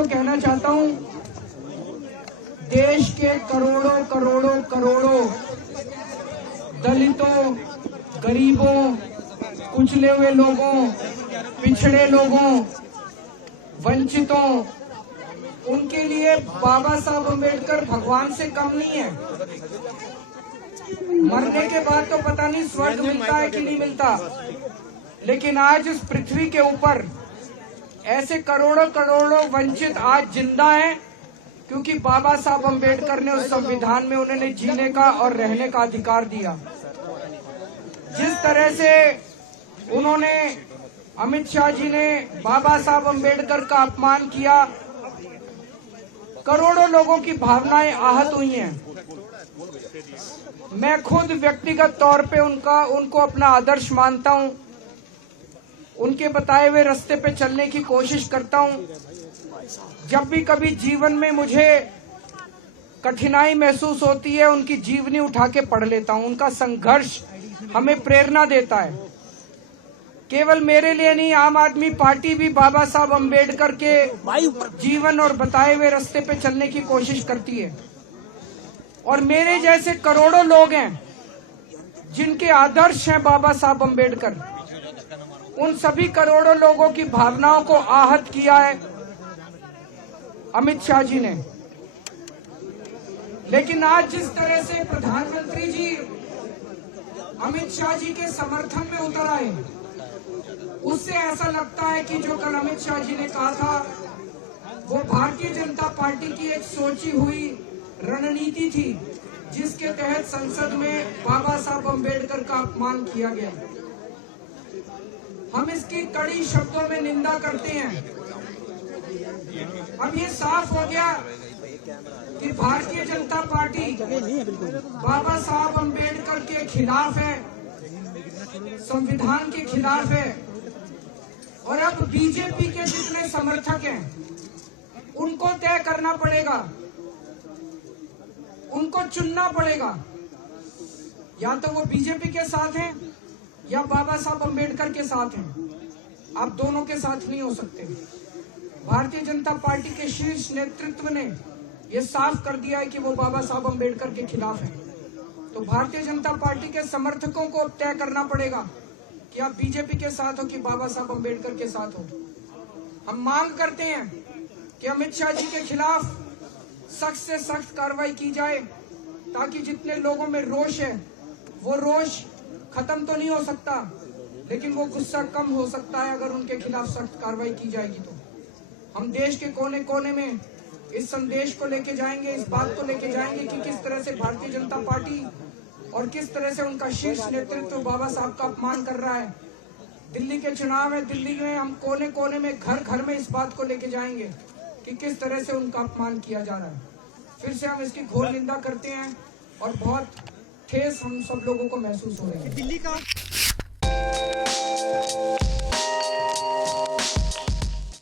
तो कहना चाहता हूं, देश के करोड़ों करोड़ों करोड़ों दलितों, गरीबों, कुचले हुए लोगों, पिछड़े लोगों, वंचितों, उनके लिए बाबा साहब अम्बेडकर भगवान से कम नहीं है। मरने के बाद तो पता नहीं स्वर्ग मिलता है कि नहीं मिलता, लेकिन आज इस पृथ्वी के ऊपर ऐसे करोड़ों करोड़ों वंचित आज जिंदा हैं, क्योंकि बाबा साहब अम्बेडकर ने उस संविधान में उन्हें जीने का और रहने का अधिकार दिया। जिस तरह से उन्होंने, अमित शाह जी ने बाबा साहब अम्बेडकर का अपमान किया, करोड़ों लोगों की भावनाएं आहत हुई हैं। मैं खुद व्यक्तिगत तौर पे उनको अपना आदर्श मानता हूं, उनके बताए हुए रास्ते पे चलने की कोशिश करता हूं। जब भी कभी जीवन में मुझे कठिनाई महसूस होती है, उनकी जीवनी उठा के पढ़ लेता हूं। उनका संघर्ष हमें प्रेरणा देता है। केवल मेरे लिए नहीं, आम आदमी पार्टी भी बाबा साहब अम्बेडकर के जीवन और बताए हुए रास्ते पे चलने की कोशिश करती है। और मेरे जैसे करोड़ों लोग हैं जिनके आदर्श हैं बाबा साहब अम्बेडकर, उन सभी करोड़ों लोगों की भावनाओं को आहत किया है अमित शाह जी ने। लेकिन आज जिस तरह से प्रधानमंत्री जी अमित शाह जी के समर्थन में उतर आए, उससे ऐसा लगता है कि जो कल अमित शाह जी ने कहा था, वो भारतीय जनता पार्टी की एक सोची हुई रणनीति थी, जिसके तहत संसद में बाबा साहब अम्बेडकर का अपमान किया गया। हम इसकी कड़ी शब्दों में निंदा करते हैं। अब ये साफ हो गया कि भारतीय जनता पार्टी बाबा साहब अम्बेडकर के खिलाफ है, संविधान के खिलाफ है। और अब बीजेपी के जितने समर्थक हैं, उनको तय करना पड़ेगा, उनको चुनना पड़ेगा, या तो वो बीजेपी के साथ हैं या बाबा साहब अम्बेडकर के साथ हैं। आप दोनों के साथ नहीं हो सकते। भारतीय जनता पार्टी के शीर्ष नेतृत्व ने यह साफ कर दिया है कि वो बाबा साहब अम्बेडकर के खिलाफ है। तो भारतीय जनता पार्टी के समर्थकों को तय करना पड़ेगा कि आप बीजेपी के साथ हो कि बाबा साहब अम्बेडकर के साथ हो। हम मांग करते हैं कि अमित शाह जी के खिलाफ सख्त से सख्त कार्रवाई की जाए, ताकि जितने लोगों में रोष है, वो रोष खत्म तो नहीं हो सकता, लेकिन वो गुस्सा कम हो सकता है अगर उनके खिलाफ सख्त कार्रवाई की जाएगी। तो हम देश के कोने कोने में इस संदेश को लेके जाएंगे, इस बात को लेके जाएंगे कि किस तरह से भारतीय जनता पार्टी और किस तरह से उनका शीर्ष नेतृत्व बाबा साहब का अपमान कर रहा है। दिल्ली के चुनाव है, दिल्ली में हम कोने कोने में, घर घर में इस बात को लेके जाएंगे कि किस तरह से उनका अपमान किया जा रहा है। फिर से हम इसकी घोर निंदा करते हैं और बहुत ठेस हम सब लोगों को महसूस हो रही है। दिल्ली का